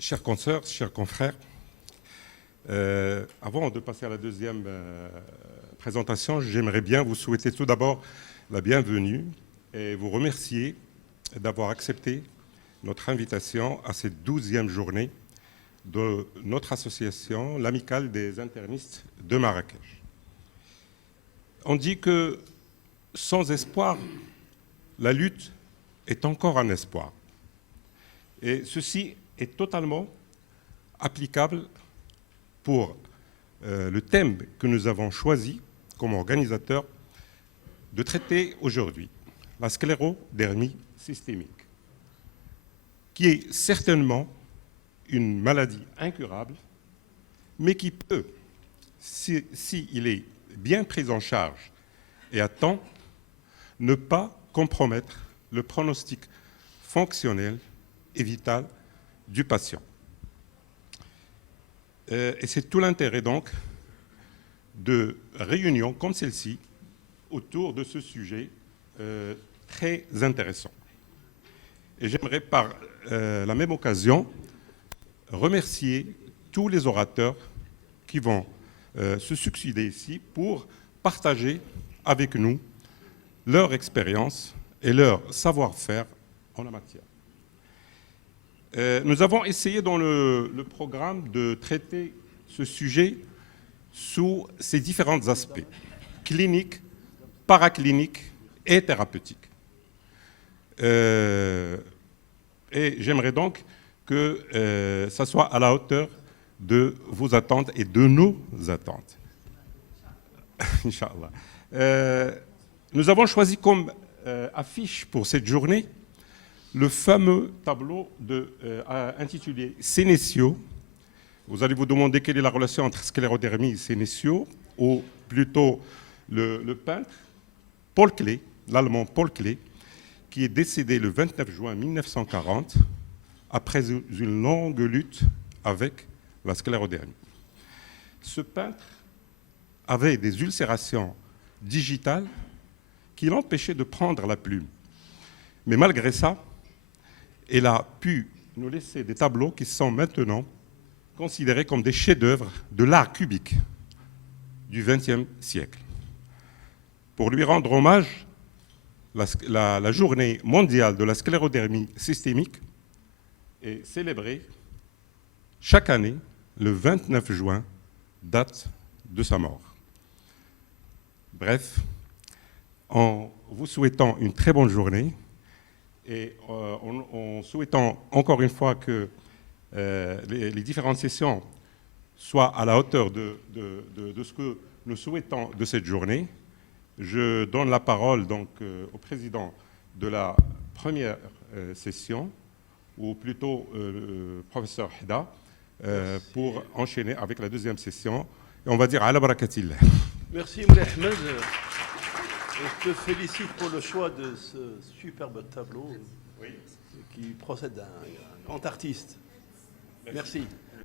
Chers consoeurs, chers confrères, avant de passer à la deuxième présentation, j'aimerais bien vous souhaiter tout d'abord la bienvenue et vous remercier d'avoir accepté notre invitation à cette 12e journée de notre association, l'Amicale des internistes de Marrakech. On dit que sans espoir, la lutte est encore un espoir. Et ceci est totalement applicable pour le thème que nous avons choisi comme organisateur de traiter aujourd'hui, la sclérodermie systémique, qui est certainement une maladie incurable, mais qui peut, s'il est bien pris en charge et à temps, ne pas compromettre le pronostic fonctionnel et vital du patient. Et c'est tout l'intérêt donc de réunions comme celle-ci autour de ce sujet très intéressant. Et j'aimerais par la même occasion remercier tous les orateurs qui vont se succéder ici pour partager avec nous leur expérience et leur savoir-faire en la matière. Nous avons essayé dans le programme de traiter ce sujet sous ses différents aspects, cliniques, paracliniques et thérapeutiques. Et j'aimerais donc que ça soit à la hauteur de vos attentes et de nos attentes. Inch'Allah. Nous avons choisi comme affiche pour cette journée le fameux tableau intitulé Sénécio. Vous allez vous demander quelle est la relation entre sclérodermie et Sénécio, ou plutôt le peintre Paul Klee, l'allemand Paul Klee, qui est décédé le 29 juin 1940 après une longue lutte avec la sclérodermie. Ce peintre avait des ulcérations digitales qui l'empêchaient de prendre la plume. Mais malgré ça, il a pu nous laisser des tableaux qui sont maintenant considérés comme des chefs-d'œuvre de l'art cubique du XXe siècle. Pour lui rendre hommage, la journée mondiale de la sclérodermie systémique est célébrée chaque année le 29 juin, date de sa mort. Bref, en vous souhaitant une très bonne journée, et en souhaitant encore une fois que les différentes sessions soient à la hauteur de ce que nous souhaitons de cette journée, je donne la parole donc au président de la première session, ou plutôt le professeur Heda, pour enchaîner avec la deuxième session. Et on va dire ala barakatillah. Merci Moulay Ahmed. Je te félicite pour le choix de ce superbe tableau qui procède d'un grand artiste. Merci.